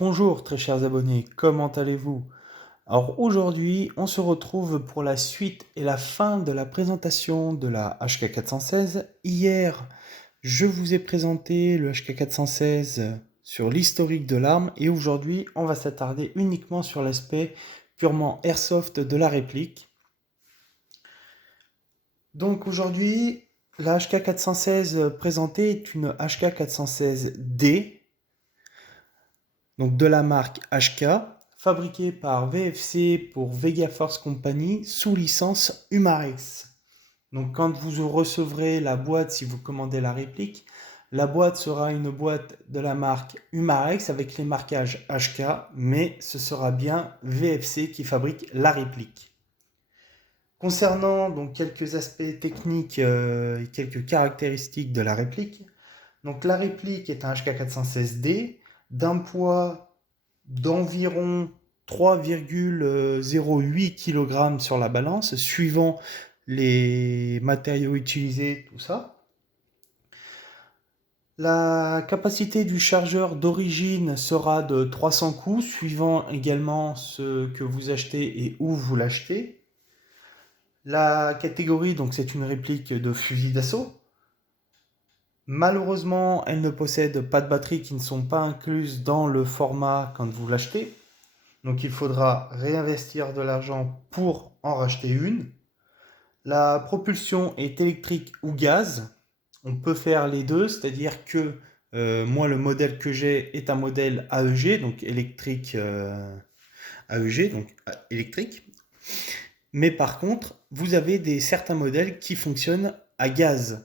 Bonjour très chers abonnés, comment allez-vous? Alors aujourd'hui, on se retrouve pour la suite et la fin de la présentation de la HK416. Hier, je vous ai présenté le HK416 sur l'historique de l'arme et aujourd'hui, on va s'attarder uniquement sur l'aspect purement airsoft de la réplique. Donc aujourd'hui, la HK416 présentée est une HK416D, donc de la marque HK, fabriquée par VFC pour Vega Force Company sous licence Humarex. Donc quand vous recevrez la boîte, si vous commandez la réplique, la boîte sera une boîte de la marque Humarex avec les marquages HK, mais ce sera bien VFC qui fabrique la réplique. Concernant donc quelques aspects techniques et quelques caractéristiques de la réplique, donc la réplique est un HK416D d'un poids d'environ 3,08 kg sur la balance, suivant les matériaux utilisés, tout ça. La capacité du chargeur d'origine sera de 300 coups, suivant également ce que vous achetez et où vous l'achetez. La catégorie, donc c'est une réplique de fusil d'assaut. Malheureusement, elle ne possède pas de batteries qui ne sont pas incluses dans le format quand vous l'achetez. Donc il faudra réinvestir de l'argent pour en racheter une. La propulsion est électrique ou gaz. On peut faire les deux, c'est-à-dire que moi le modèle que j'ai est un modèle AEG, donc électrique AEG, donc électrique. Mais par contre, vous avez certains modèles qui fonctionnent à gaz.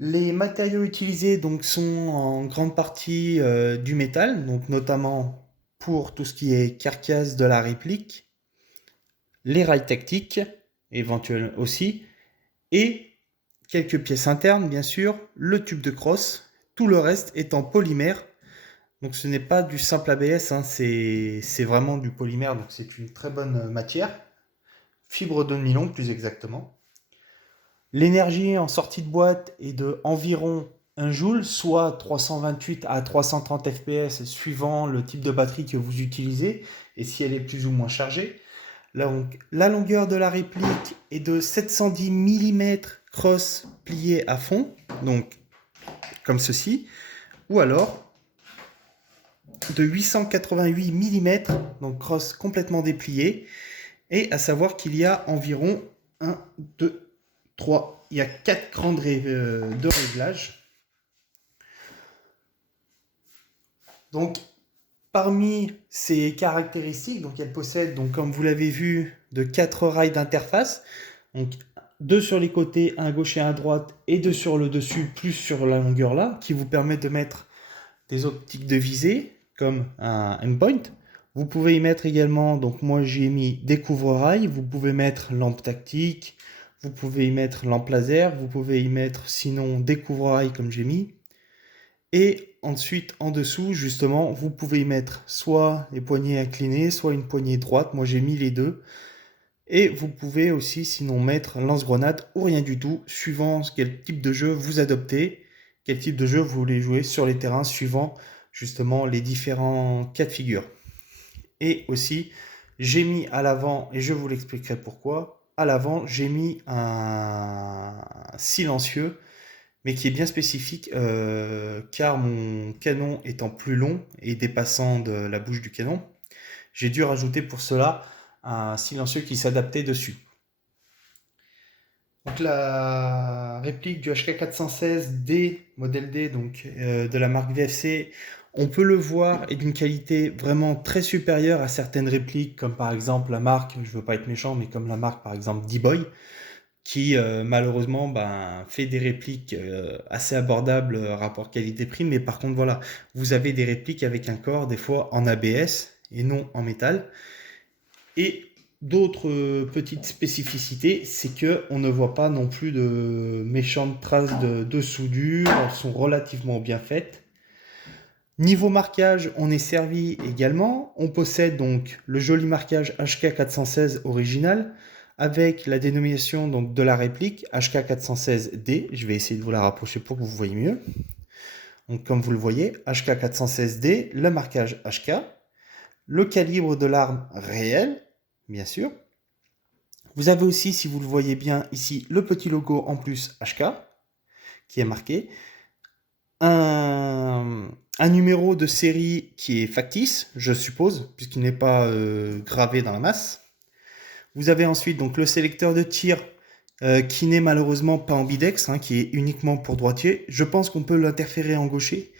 Les matériaux utilisés donc, sont en grande partie du métal, donc notamment pour tout ce qui est carcasse de la réplique, les rails tactiques, éventuellement aussi, et quelques pièces internes, bien sûr, le tube de crosse, tout le reste est en polymère. Donc ce n'est pas du simple ABS, hein, c'est vraiment du polymère, donc c'est une très bonne matière, fibre de nylon plus exactement. L'énergie en sortie de boîte est de environ 1 joule, soit 328 à 330 fps suivant le type de batterie que vous utilisez et si elle est plus ou moins chargée. Donc, la longueur de la réplique est de 710 mm cross plié à fond, donc comme ceci, ou alors de 888 mm, donc cross complètement déplié, et à savoir qu'il y a environ 1, 2, 3, il y a 4 crans de réglage. Donc, parmi ces caractéristiques, donc elle possède, donc, comme vous l'avez vu, de 4 rails d'interface, donc 2 sur les côtés, un à gauche et un à droite, et 2 sur le dessus, plus sur la longueur là, qui vous permettent de mettre des optiques de visée, comme un endpoint. Vous pouvez y mettre également, donc moi j'ai mis des couvre-rails, vous pouvez mettre lampe tactique, vous pouvez y mettre lampe laser, vous pouvez y mettre sinon des couvre-rails comme j'ai mis. Et ensuite en dessous, justement, vous pouvez y mettre soit les poignées inclinées, soit une poignée droite, moi j'ai mis les deux. Et vous pouvez aussi sinon mettre lance-grenade ou rien du tout, suivant quel type de jeu vous adoptez, quel type de jeu vous voulez jouer sur les terrains, suivant justement les différents cas de figure. Et aussi, j'ai mis à l'avant, et je vous l'expliquerai pourquoi, à l'avant, j'ai mis un silencieux, mais qui est bien spécifique, car mon canon étant plus long et dépassant de la bouche du canon, j'ai dû rajouter pour cela un silencieux qui s'adaptait dessus. Donc la réplique du HK416D, modèle D, donc de la marque VFC, on peut le voir, est d'une qualité vraiment très supérieure à certaines répliques, comme par exemple la marque, je veux pas être méchant, mais comme la marque par exemple D-Boy, qui malheureusement fait des répliques assez abordables rapport qualité-prix, mais par contre voilà, vous avez des répliques avec un corps des fois en ABS et non en métal. Et d'autres petites spécificités, c'est que on ne voit pas non plus de méchantes traces de soudure, elles sont relativement bien faites. Niveau marquage, on est servi également. On possède donc le joli marquage HK416 original avec la dénomination donc, de la réplique HK416D. Je vais essayer de vous la rapprocher pour que vous voyez mieux. Donc, comme vous le voyez, HK416D, le marquage HK, le calibre de l'arme réel, bien sûr. Vous avez aussi, si vous le voyez bien ici, le petit logo en plus HK qui est marqué. Un numéro de série qui est factice, je suppose, puisqu'il n'est pas gravé dans la masse. Vous avez ensuite donc le sélecteur de tir qui n'est malheureusement pas ambidextre, qui est uniquement pour droitier. Je pense qu'on peut l'interférer en gaucher,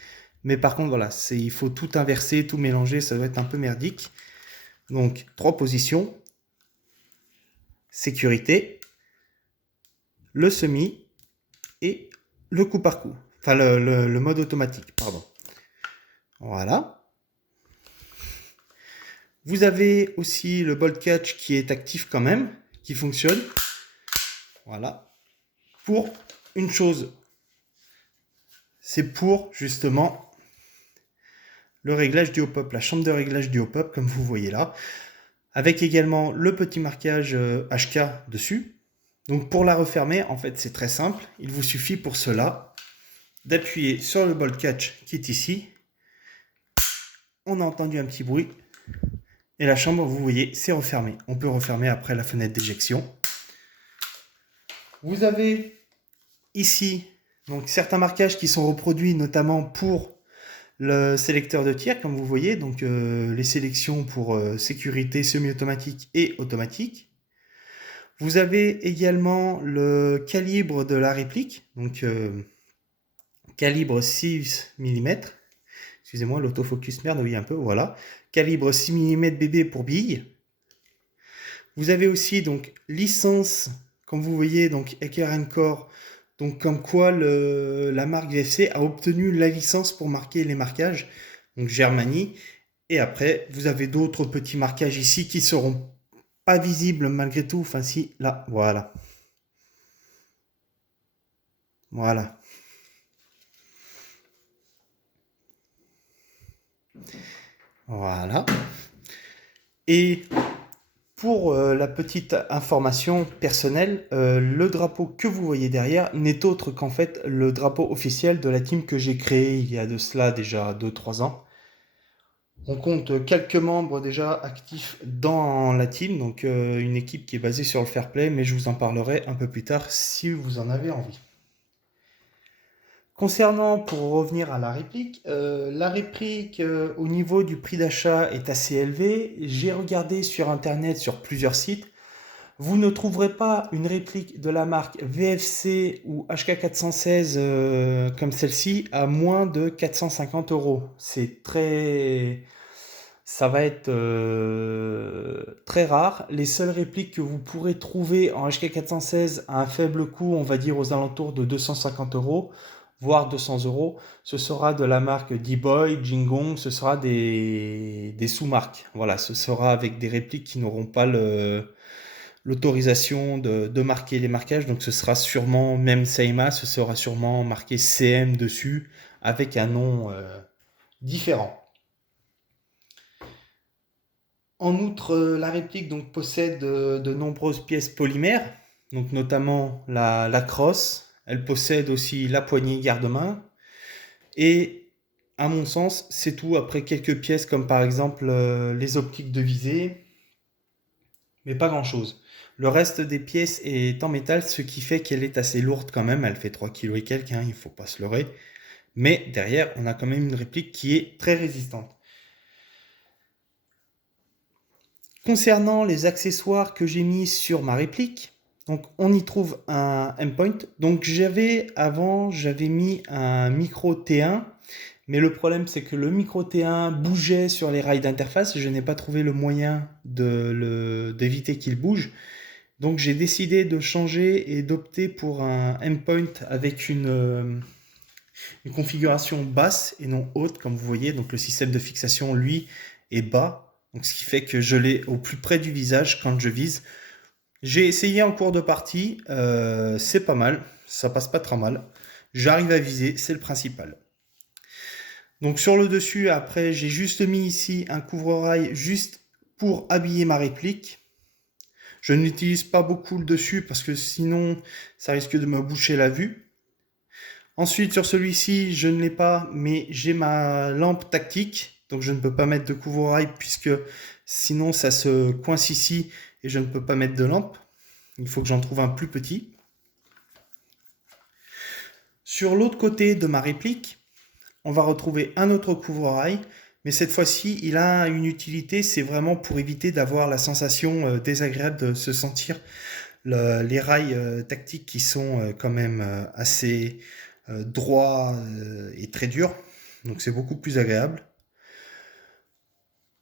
mais par contre voilà, il faut tout inverser, tout mélanger, ça doit être un peu merdique. Donc 3 positions, sécurité, le semi et le coup par coup. Enfin le mode automatique, pardon. Voilà. Vous avez aussi le bolt catch qui est actif quand même, qui fonctionne. Voilà. Pour une chose, c'est pour justement le réglage du hop-up, la chambre de réglage du hop-up, comme vous voyez là, avec également le petit marquage HK dessus. Donc pour la refermer, en fait, c'est très simple. Il vous suffit pour cela d'appuyer sur le bolt catch qui est ici. On a entendu un petit bruit. Et la chambre, vous voyez, c'est refermé. On peut refermer après la fenêtre d'éjection. Vous avez ici donc certains marquages qui sont reproduits notamment pour le sélecteur de tir, comme vous voyez. Donc les sélections pour sécurité semi-automatique et automatique. Vous avez également le calibre de la réplique. Donc calibre 6 mm. Excusez-moi, l'autofocus merde, oui un peu, voilà. Calibre 6 mm bébé pour bille. Vous avez aussi donc licence, comme vous voyez, donc Eker & Core, donc comme quoi la marque VFC a obtenu la licence pour marquer les marquages, donc Germanie. Et après, vous avez d'autres petits marquages ici qui seront pas visibles malgré tout. Enfin si, là, voilà. Voilà. Voilà. Et pour la petite information personnelle, le drapeau que vous voyez derrière n'est autre qu'en fait le drapeau officiel de la team que j'ai créé il y a de cela déjà 2-3 ans. On compte quelques membres déjà actifs dans la team, donc une équipe qui est basée sur le fair play, mais je vous en parlerai un peu plus tard si vous en avez envie. Concernant, pour revenir à la réplique au niveau du prix d'achat est assez élevé. J'ai regardé sur internet, sur plusieurs sites. Vous ne trouverez pas une réplique de la marque VFC ou HK416 comme celle-ci à moins de 450 €. Ça va être très rare. Les seules répliques que vous pourrez trouver en HK416 à un faible coût, on va dire aux alentours de 250 €, voire 200 €, ce sera de la marque D-Boy, Jingong, ce sera des sous-marques. Voilà, ce sera avec des répliques qui n'auront pas l'autorisation de marquer les marquages. Donc ce sera sûrement, même Seima, ce sera sûrement marqué CM dessus avec un nom différent. En outre, la réplique donc, possède de nombreuses pièces polymères, donc notamment la crosse. Elle possède aussi la poignée garde-main. Et à mon sens, c'est tout. Après quelques pièces comme par exemple les optiques de visée, mais pas grand-chose. Le reste des pièces est en métal, ce qui fait qu'elle est assez lourde quand même. Elle fait 3 kg et quelques, il ne faut pas se leurrer. Mais derrière, on a quand même une réplique qui est très résistante. Concernant les accessoires que j'ai mis sur ma réplique, donc on y trouve un endpoint. Donc j'avais mis un micro T1, mais le problème c'est que le micro T1 bougeait sur les rails d'interface. Je n'ai pas trouvé le moyen d'éviter qu'il bouge. Donc j'ai décidé de changer et d'opter pour un endpoint avec une configuration basse et non haute, comme vous voyez. Donc le système de fixation, lui, est bas. Donc, ce qui fait que je l'ai au plus près du visage quand je vise. J'ai essayé en cours de partie, c'est pas mal, ça passe pas trop mal. J'arrive à viser, c'est le principal. Donc sur le dessus, après, j'ai juste mis ici un couvre-rail juste pour habiller ma réplique. Je n'utilise pas beaucoup le dessus parce que sinon, ça risque de me boucher la vue. Ensuite, sur celui-ci, je ne l'ai pas, mais j'ai ma lampe tactique. Donc, je ne peux pas mettre de couvre-rail puisque sinon, ça se coince ici et je ne peux pas mettre de lampe. Il faut que j'en trouve un plus petit. Sur l'autre côté de ma réplique, on va retrouver un autre couvre-rail. Mais cette fois-ci, il a une utilité, c'est vraiment pour éviter d'avoir la sensation désagréable de se sentir les rails tactiques qui sont quand même assez droits et très durs. Donc c'est beaucoup plus agréable.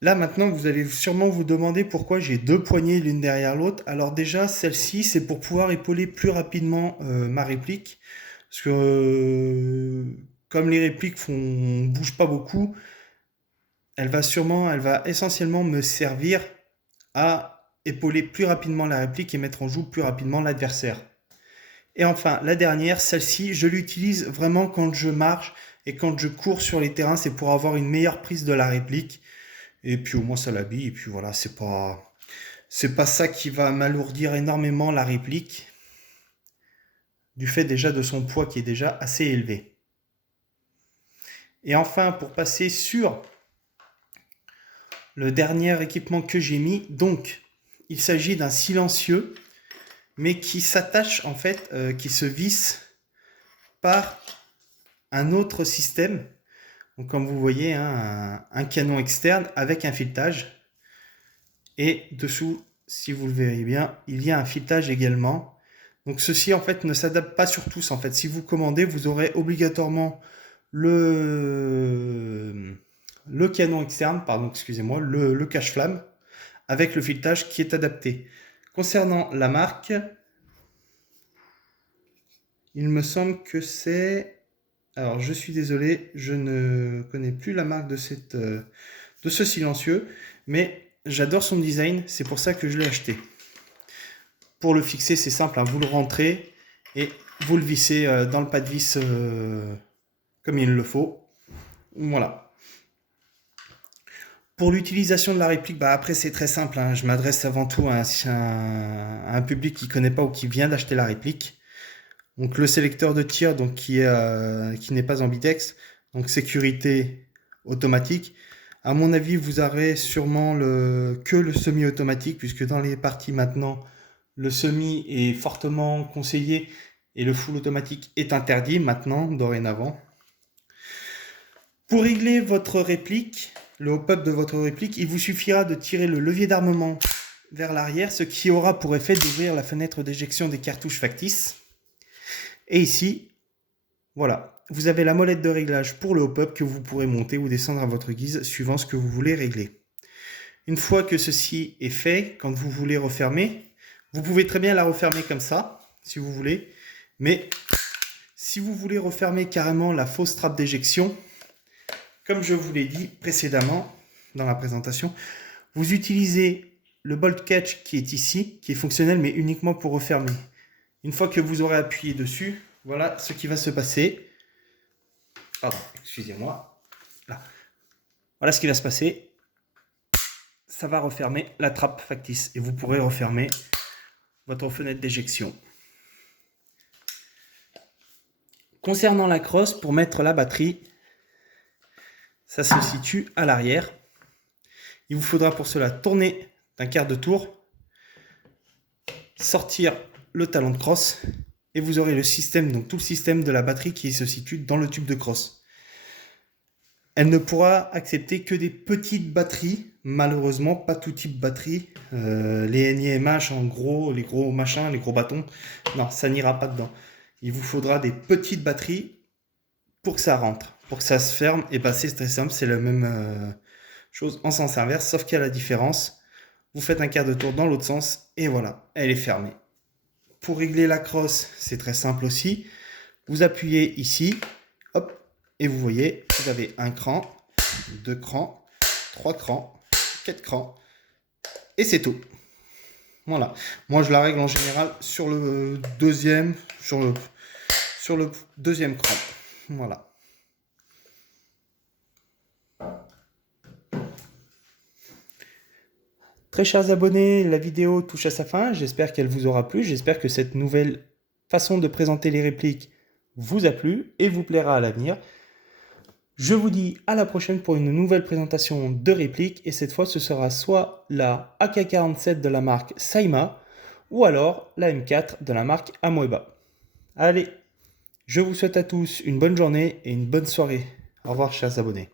Là maintenant, vous allez sûrement vous demander pourquoi j'ai deux poignées l'une derrière l'autre. Alors déjà, celle-ci, c'est pour pouvoir épauler plus rapidement ma réplique. Parce que comme les répliques bougent pas beaucoup, elle va essentiellement me servir à épauler plus rapidement la réplique et mettre en joue plus rapidement l'adversaire. Et enfin, la dernière, celle-ci, je l'utilise vraiment quand je marche et quand je cours sur les terrains, c'est pour avoir une meilleure prise de la réplique. Et puis au moins ça l'habille, et puis voilà, c'est pas ça qui va m'alourdir énormément la réplique, du fait déjà de son poids qui est déjà assez élevé. Et enfin, pour passer sur le dernier équipement que j'ai mis, donc il s'agit d'un silencieux, mais qui s'attache en fait, qui se visse par un autre système. Donc comme vous voyez, hein, un canon externe avec un filetage. Et dessous, si vous le verrez bien, il y a un filetage également. Donc ceci en fait ne s'adapte pas sur tous. En fait, si vous commandez, vous aurez obligatoirement le canon externe, pardon, excusez-moi, le cache-flamme avec le filetage qui est adapté. Concernant la marque, il me semble que c'est... Alors je suis désolé, je ne connais plus la marque de ce silencieux, mais j'adore son design, c'est pour ça que je l'ai acheté. Pour le fixer, c'est simple, hein, vous le rentrez et vous le vissez dans le pas de vis comme il le faut. Voilà. Pour l'utilisation de la réplique, après c'est très simple, hein, je m'adresse avant tout à un public qui ne connaît pas ou qui vient d'acheter la réplique. Donc le sélecteur de tir donc, qui n'est pas ambidextre, donc sécurité automatique. À mon avis, vous aurez sûrement que le semi-automatique, puisque dans les parties maintenant, le semi est fortement conseillé et le full automatique est interdit maintenant, dorénavant. Pour régler votre réplique, le hop-up de votre réplique, il vous suffira de tirer le levier d'armement vers l'arrière, ce qui aura pour effet d'ouvrir la fenêtre d'éjection des cartouches factices. Et ici, voilà, vous avez la molette de réglage pour le hop-up que vous pourrez monter ou descendre à votre guise suivant ce que vous voulez régler. Une fois que ceci est fait, quand vous voulez refermer, vous pouvez très bien la refermer comme ça, si vous voulez. Mais si vous voulez refermer carrément la fausse trappe d'éjection, comme je vous l'ai dit précédemment dans la présentation, vous utilisez le bolt catch qui est ici, qui est fonctionnel mais uniquement pour refermer. Une fois que vous aurez appuyé dessus, voilà ce qui va se passer. Pardon, excusez-moi. Là. Voilà ce qui va se passer. Ça va refermer la trappe factice et vous pourrez refermer votre fenêtre d'éjection. Concernant la crosse, pour mettre la batterie, ça se situe à l'arrière. Il vous faudra pour cela tourner d'un quart de tour, sortir le talon de crosse et vous aurez le système, donc tout le système de la batterie qui se situe dans le tube de crosse. Elle ne pourra accepter que des petites batteries, malheureusement pas tout type batterie. Les NiMH en gros, les gros machins, les gros bâtons, non, ça n'ira pas dedans. Il vous faudra des petites batteries pour que ça rentre, pour que ça se ferme. Et c'est très simple, c'est la même chose en sens inverse, sauf qu'il y a la différence. Vous faites un quart de tour dans l'autre sens et voilà, elle est fermée. Pour régler la crosse, c'est très simple aussi. Vous appuyez ici, hop, et vous voyez, vous avez un cran, 2 crans, 3 crans, 4 crans, et c'est tout. Voilà. Moi, je la règle en général sur le deuxième, sur le deuxième cran. Voilà. Très chers abonnés, la vidéo touche à sa fin. J'espère qu'elle vous aura plu. J'espère que cette nouvelle façon de présenter les répliques vous a plu et vous plaira à l'avenir. Je vous dis à la prochaine pour une nouvelle présentation de réplique et cette fois ce sera soit la AK-47 de la marque Saima ou alors la M4 de la marque Amoeba. Allez, je vous souhaite à tous une bonne journée et une bonne soirée. Au revoir chers abonnés.